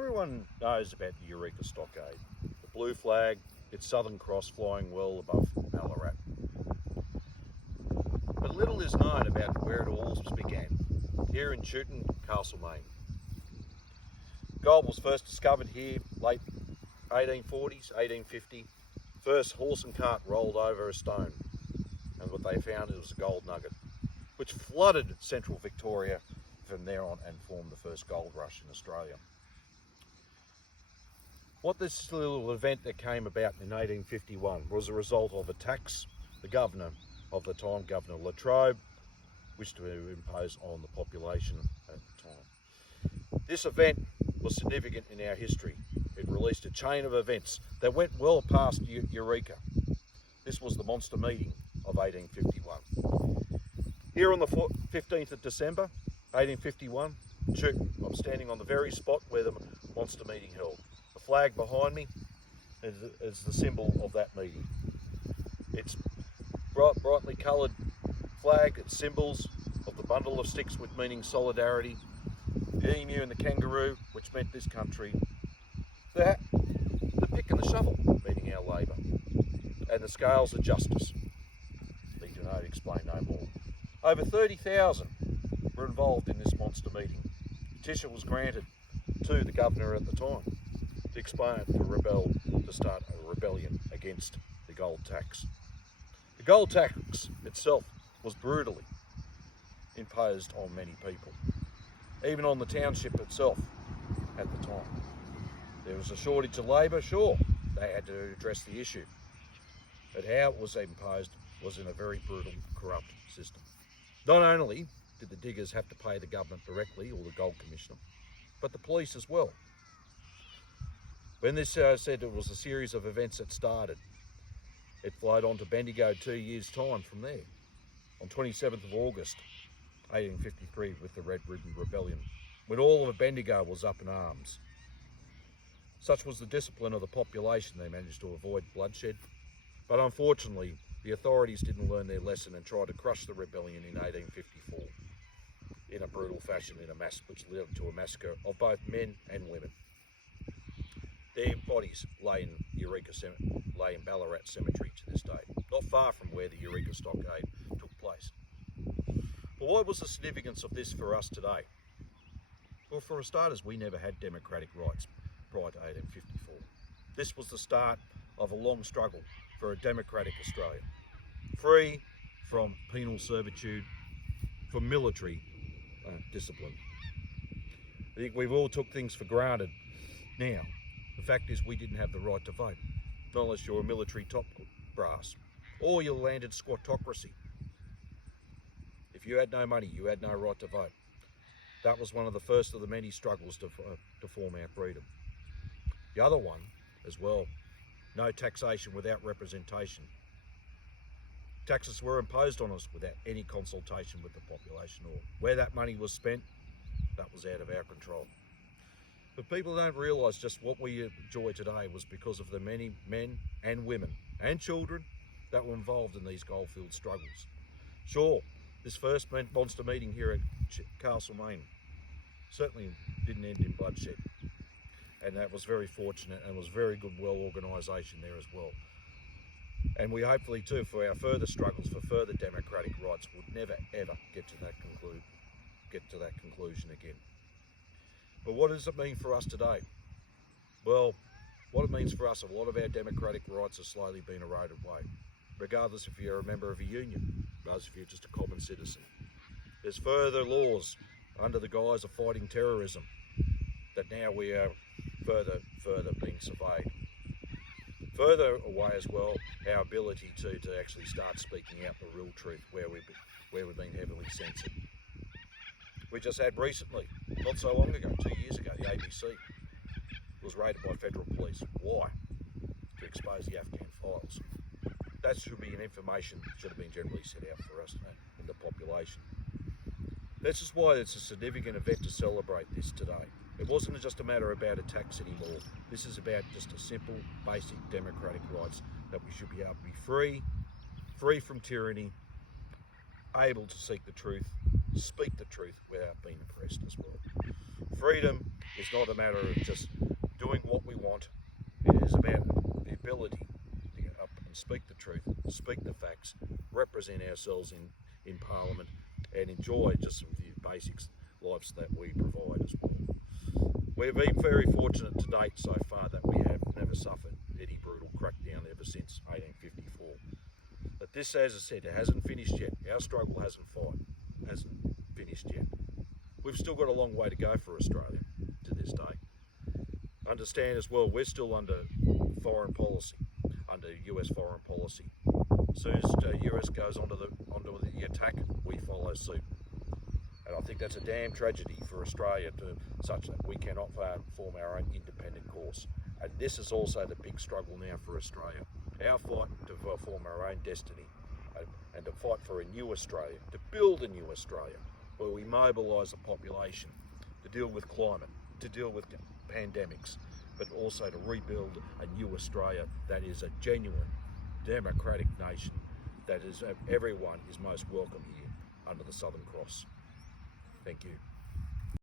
Everyone knows about the Eureka Stockade, the blue flag, its Southern Cross flying well above Ballarat. But little is known about where it all began, here in Chewton, Castlemaine. Gold was first discovered here late 1840s, 1850. First horse and cart rolled over a stone, and what they found was a gold nugget, which flooded central Victoria from there on and formed the first gold rush in Australia. What this little event that came about in 1851 was a result of a tax the governor of the time, Governor Latrobe, wished to impose on the population at the time. This event was significant in our history. It released a chain of events that went well past Eureka. This was the monster meeting of 1851. Here on the 15th of December, 1851, Chewton. I'm standing on the very spot where the monster meeting held. The flag behind me is the symbol of that meeting. It's brightly coloured flag. It's symbols of the bundle of sticks, with meaning solidarity, the emu and the kangaroo, which meant this country, the pick and the shovel, meaning our labour, and the scales of justice. Need to know to explain no more. Over 30,000 were involved in this monster meeting. Petition was granted to the governor at the time to explain to start a rebellion against the gold tax. The gold tax itself was brutally imposed on many people, even on the township itself at the time. There was a shortage of labour, sure, they had to address the issue, but how it was imposed was in a very brutal, corrupt system. Not only did the diggers have to pay the government directly, or the gold commissioner, but the police as well. When this said it was a series of events that started, it flowed on to Bendigo 2 years' time from there, on 27th of August, 1853, with the Red Ribbon Rebellion, when all of Bendigo was up in arms. Such was the discipline of the population, they managed to avoid bloodshed, but unfortunately, the authorities didn't learn their lesson and tried to crush the rebellion in 1854 in a brutal fashion, which led to a massacre of both men and women. Their bodies lay in Ballarat Cemetery to this day, not far from where the Eureka Stockade took place. But what was the significance of this for us today? Well, for starters, we never had democratic rights prior to 1854. This was the start of a long struggle for a democratic Australia, free from penal servitude, from military discipline. I think we've all took things for granted now. The fact is, we didn't have the right to vote, not unless you're a military top brass, or you landed squattocracy. If you had no money, you had no right to vote. That was one of the first of the many struggles to form our freedom. The other one, as well, no taxation without representation. Taxes were imposed on us without any consultation with the population, or where that money was spent, that was out of our control. But people don't realise just what we enjoy today was because of the many men and women and children that were involved in these goldfield struggles. Sure, this first monster meeting here at Castlemaine certainly didn't end in bloodshed, and that was very fortunate, and was very good, well organisation there as well. And we hopefully too, for our further struggles for further democratic rights, would never ever get to that conclusion again. But what does it mean for us today? Well, what it means for us, a lot of our democratic rights are slowly being eroded away, regardless if you're a member of a union, regardless if you're just a common citizen. There's further laws under the guise of fighting terrorism that now we are further being surveyed. Further away as well, our ability to actually start speaking out the real truth where we've been heavily censored. We just had recently, not so long ago, 2 years ago, the ABC was raided by federal police. Why? To expose the Afghan files. That should be an information that should have been generally set out for us in the population. This is why it's a significant event to celebrate this today. It wasn't just a matter about a tax anymore. This is about just a simple, basic democratic rights that we should be able to be free from tyranny, able to seek the truth, speak the truth without being oppressed as well. Freedom is not a matter of just doing what we want. It is about the ability to get up and speak the truth, speak the facts, represent ourselves in Parliament, and enjoy just some of the basics lives that we provide as well. We've been very fortunate to date so far that we have never suffered any brutal crackdown ever since 1854. But this, as I said, it hasn't finished yet. Our struggle hasn't finished yet. We've still got a long way to go for Australia to this day. Understand as well, we're still under foreign policy, under US foreign policy. As soon as the US goes onto the attack, we follow suit. And I think that's a damn tragedy for Australia, such that we cannot form our own independent course. And this is also the big struggle now for Australia. Our fight to form our own destiny and to fight for a new Australia, to build a new Australia, where we mobilise the population to deal with climate, to deal with pandemics, but also to rebuild a new Australia that is a genuine democratic nation, that is everyone is most welcome here under the Southern Cross. Thank you.